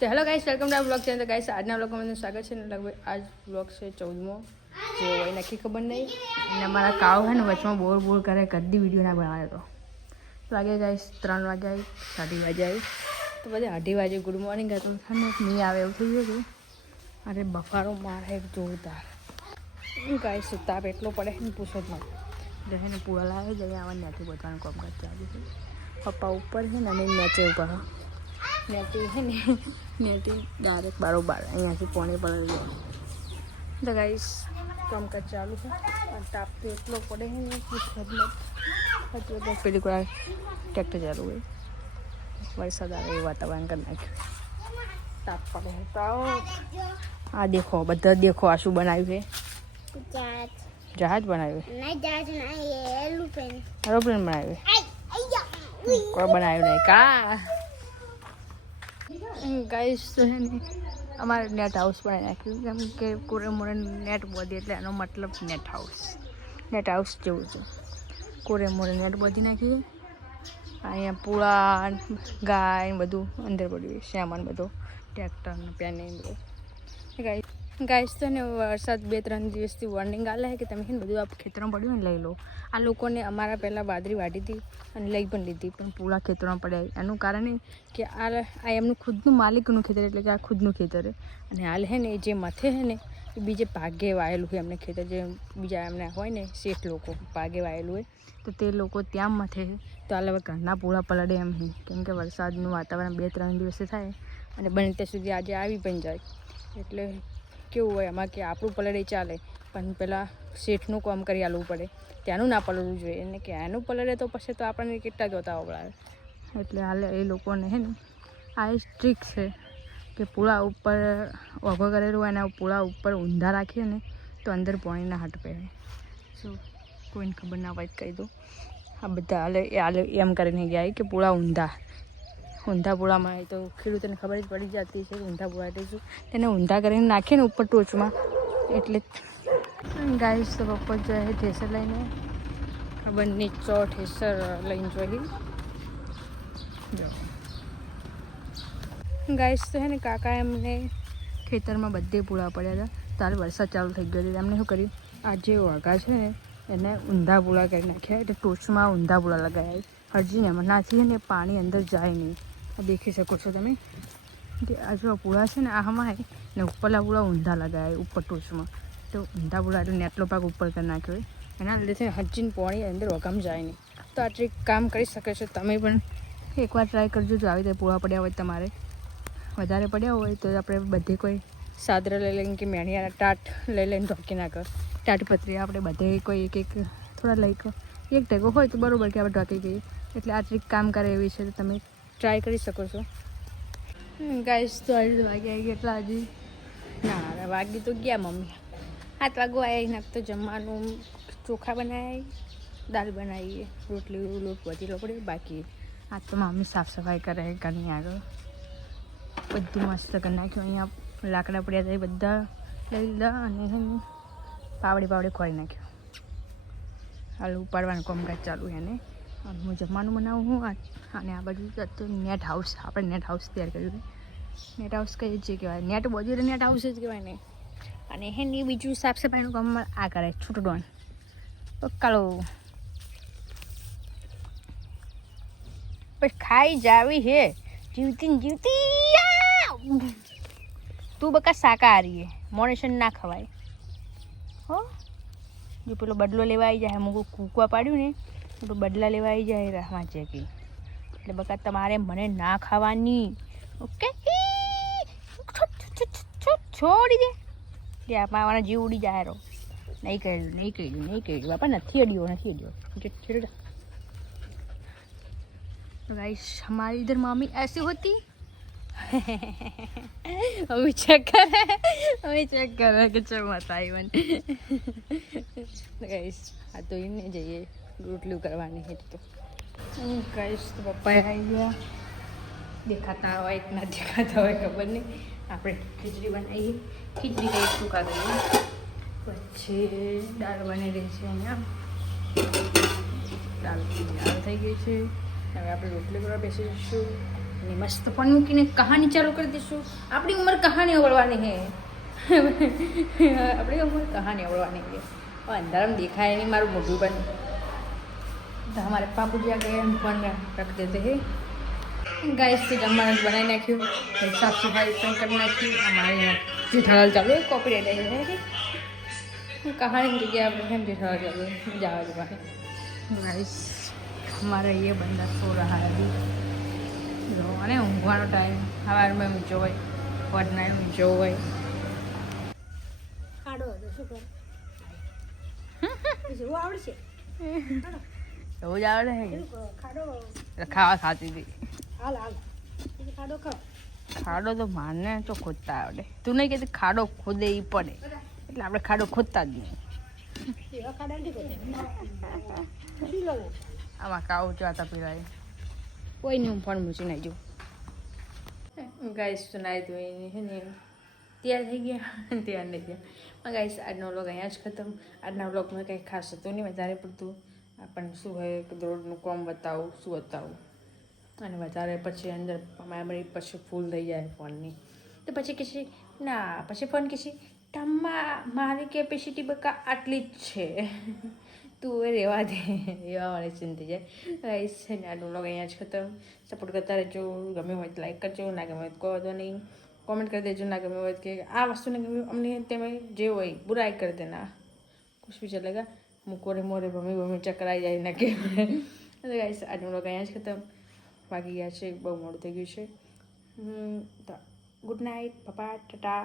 તો hello guys, welcome to આ blog channel. Guys, આજના બ્લોગમાં સ્વાગત છે ને. લગભગ આજ બ્લોગ છે 14મો, જે હોય નક્કી ખબર નહીં. અને અમારા કાવ છે ને વચમાં બોર કરે, કદી વિડીયો ના બનાવે તો વાગે ગાઈસ 3 વાગ્યા, 2:30 વાગ્યા. તો બધા 2:30 વાગે ગુડ મોર્નિંગ હતું. નહીં આવે એવું થઈ ગયું હતું. અરે બફારો મારે જોરદાર ગાઈસ. તાપ એટલો પડે ને પૂછો જ નહીં. એટલે ને પૂરા લાવે જઈએ આવવાનું ત્યાંથી બધાનું કામ કરતા આવે છે. પપ્પા ઉપર છે ને અને નીચે ઉપર નેટી છે ને નેટી ડાયરેક્ટ બારોબાર અહીંયાથી પોણી પડે તો ગાઈસ કામકાજ ચાલુ છે. અને તાપ તો એટલો પડે છે ને પૂછો જ નહીં. પેલી કોઈ ટ્રેક્ટર ચાલુ હોય, વરસાદ આવે એવું વાતાવરણ કરી નાખ્યું. તાપ પડે તો આ દેખો, બધા દેખો આ શું બનાવ્યું છે. જહાજ બનાવ્યું, એરોપ્લેન બનાવ્યું, કોઈ બનાવ્યું નહીં કા ગાઈસ. તો છે ને અમારે નેટ હાઉસ બનાવી નાખ્યું, કેમ કે કોરે મોરે નેટ બોધી એટલે એનો મતલબ નેટ હાઉસ જેવું છે. કોરે મોરે નેટ બોધી નાખી. અહીંયા પૂળા ગાય બધું અંદર પડ્યું, સામાન બધો ટ્રેક્ટર ને પેને બધું. ગાઈસ તો ને વરસાદ 2-3 દિવસથી વોર્નિંગ આલે છે કે તમે છે ને બધું આ ખેતરમાં પડ્યું ને લઈ લો. આ લોકોને અમારા પહેલાં બાજરી વાઢી હતી અને લઈ પણ લીધી, પણ પૂરા ખેતરમાં પડ્યા. એનું કારણ એ કે આ એમનું ખુદનું માલિકનું ખેતર, એટલે કે આ ખુદનું ખેતર. અને હાલ છે ને જે માથે છે ને એ બીજે પાગે વાયેલું હોય એમને ખેતર, જે બીજા એમને હોય ને શેઠ લોકો પાગે વાયેલું હોય, તો તે લોકો ત્યાં માથે. તો હાલ હવે ઘરના પૂળા પલળે એમ નહીં, કેમ કે વરસાદનું વાતાવરણ 2-3 દિવસે થાય અને બને ત્યાં સુધી આજે આવી પણ જાય. એટલે કેવું હોય એમાં કે આપણું પલળે ચાલે, પણ પહેલાં શેઠનું કામ કરી આલવું પડે. ત્યાંનું ના પલળવું જોઈએ, એને કે એનું પલળે તો પછી તો આપણને કેટલા જોતા વળાવે. એટલે હાલ એ લોકોને છે ને આ સ્ટ્રીક છે કે પૂળા ઉપર ઓઘો કરેલું હોય અને પૂળા ઉપર ઊંધા રાખીએ ને તો અંદર પાણીના હાટ પહેરે. શું કોઈને ખબર ના હોય કહી દો. આ બધા હાલે એમ કરીને ગયા કે પૂળા ઊંધા પૂળામાં એ તો ખેડૂતોને ખબર જ પડી જતી છે ઊંધા પૂળા એટલે શું. તેને ઊંધા કરીને નાખીએ ને ઉપર ટોચમાં. એટલે ગાઈસ તો પપ્પા જોઈએ ઠેસર લઈને, ખબર નીચો ઠેસર લઈને જોઈ ગાઈસ. તો હે ને કાકા એમને ખેતરમાં બધે પૂળા પડ્યા હતા. તારે વરસાદ ચાલુ થઈ ગયો. એમને શું કર્યું, આ જે વાઘા છે ને એને ઊંધા પૂળા કરી નાખ્યા, એટલે ટોચમાં ઊંધા પૂળા લગાવ્યા. હરજી ને એમનાથી ને પાણી અંદર જાય નહીં. દેખી શકો છો તમે કે આ જો પૂળા છે ને આમાં ને ઉપરલા પૂળા ઊંધા લગાવ્યા ઉપર ટોચમાં. તો ઊંધા પૂળા એટલે નેટલો પાક ઉપર કરી નાખ્યો હોય, એના લીધે હરજીને પાણી અંદર વગામ જાય નહીં. તો આ ટ્રીક કામ કરી શકે છે. તમે પણ એકવાર ટ્રાય કરજો. જો આવી રીતે પૂળા પડ્યા હોય, તમારે વધારે પડ્યા હોય તો આપણે બધે કોઈ સાદરા લઈ લઈને કે મેણિયાના ટાટ લઈ લઈને ઢોકી નાખો. ટાટપત્રી આપણે બધે કોઈ એક થોડા લઈ એક ટેકો હોય તો બરાબર કે આપણે ઢોકી ગઈએ. એટલે આ ટ્રીક કામ કરે એવી છે, તો તમે ટ્રાય કરી શકો છો. ગાઈસ તો 8 વાગ્યા કેટલા હજી ના વાગી તો ગયા મમ્મી 7 વાગવા આવી નાખ. તો જમવાનું ચોખા બનાવી, દાળ બનાવીએ, રોટલી લોટ બધી લોપડી બાકી. આ તો મમ્મી સાફ સફાઈ કરે ઘરની આગળ, બધું મસ્ત કરી નાખ્યું. અહીંયા લાકડા પડ્યા હતા એ બધા લઈ લીધા અને પાવડી ખોરી નાખ્યું. હાલ ઉપાડવાનું કામકાજ ચાલુ એને. હું જમવાનું બનાવું હું. અને આ બાજુ તો નેટ હાઉસ, આપણે નેટ હાઉસ તૈયાર કર્યું. નેટ હાઉસ કઈ જ કહેવાય, નેટ બોધી એટલે નેટ હાઉસ જ કહેવાય ને. અને હે ને બીજું સાફ સફાઈનું કામ આ કરે છૂટડોન કાલો. પછી ખાઈ જાવી હે જીવતી તું બકા શાકાહારી મોનેશન ના ખવાય હો. જો પેલો બદલો લેવા આવી જાય, હું કૂકવા પાડ્યું ને તો બદલા લેવા આવી જાય rahવા ચેકી. એટલે બકા તમારે મને ના ખાવાની. ઓકે, છોડી દે. મારા જીવ ઉડી જાય રો. નહીં કર્યું બાપા, નથી અડ્યો. गाइस हमारी इधर मामी ऐसी होती. अभी चेक कर કે ચમ હતા ઈવન. ગાઈસ આ તો એને જઈએ રોટલી કરવાની છે. તો ગાઈસ તો પપ્પા આવી ગયા. દેખાતા હોય કે ના દેખાતા હોય ખબર નહીં. આપણે ખીચડી બનાવીએ, ખીચડી કંઈ ટૂંકા કરીએ. પછી દાળ બની રહી છે અહીંયા. દાળ થઈ ગઈ છે. હવે આપણે રોટલી કરવા બેસી જઈશું. અને મસ્ત ફોન મૂકીને કહાની ચાલુ કરી દઈશું. આપણી ઉંમર કહાની ઓળવાની છે. આપણી ઉંમર કહાની ઓળવાની છે. અંધારામાં દેખાય નહીં મારું મોઢું પણ. तो हमारे पापू जी आ गए हम फोन में रख देते हैं. गाइस से जमवाना बनाई नाख्યું, साफ सफाई પણ કરી નાખી. हमारे यहाँ जेठालाल चालू है, कॉपीराइट आई है कहानी की जगह આપણે हम जेठालाल चालू है मजा आवे बाहर. गाइस हमारा ये बंदा सो रहा है अभी. जो અને ઊંઘવાનો ટાઈમ સવારમાં ઊંચો હોય, વડના ઊંચો હોય. ખાડો હતો શું કર શું આવડશે એવું જ આવડે છે. ખાડો ખાવા ખાતી હતી. હાલ હાલ ખાડો ખાઓ. ખાડો તો માને તો ખોદતા આવડે. તું નહીં કહેતી ખાડો ખોદે એ પડે, એટલે આપણે ખાડો ખોદતા જ નહીં. એવા ખાડા નથી કરતા. આમાં કાવું ચાતા પીવાય. કોઈ નહીં, હું ફોન મૂકી નાખજો. ગાઈસ તો નાઈ ધોઈને છે ને તૈયાર થઈ ગયા, તૈયાર નહીં ગયા. ગાઈસ આજનો વ્લોગ અહીંયા જ ખતમ. આજના વ્લોગમાં કંઈ ખાસ હતું નહીં, વધારે પડતું આપણને શું હોય કે દોડનું કોમ બતાવું, શું બતાવું, અને વધારે પછી અંદર મેમરી પછી ફૂલ થઈ જાય ફોનની. તો પછી કહેશે ના, પછી ફોન કહેશે મારી કેપેસિટી બકા આટલી જ છે, તું એ રહેવા દે, એવા વાળી ચીન થઈ જાય. ગાઈસ છે ને આજનો વ્લોગ અહીંયા જ ખતમ. સપોર્ટ કરતા રહેજો. ગમે હોય તો લાઈક કરજો, ના ગમે હોય તો કહો તો નહીં, કોમેન્ટ કરી દેજો. ના ગમે હોય કે આ વસ્તુને ગમે અમને તમે જે હોય बुराई कर देना, कुछ भी चलेगा. मुकोरे मोरे मम्मी चकराई જાય ના કે. ગાઈસ આજનો વ્લોગ અહીંયા જ ખતમ. વાગી ગયા છે, બહુ મોડું થઈ ગયું છે. તો ગુડ નાઇટ, પપ્પા, ટાટા.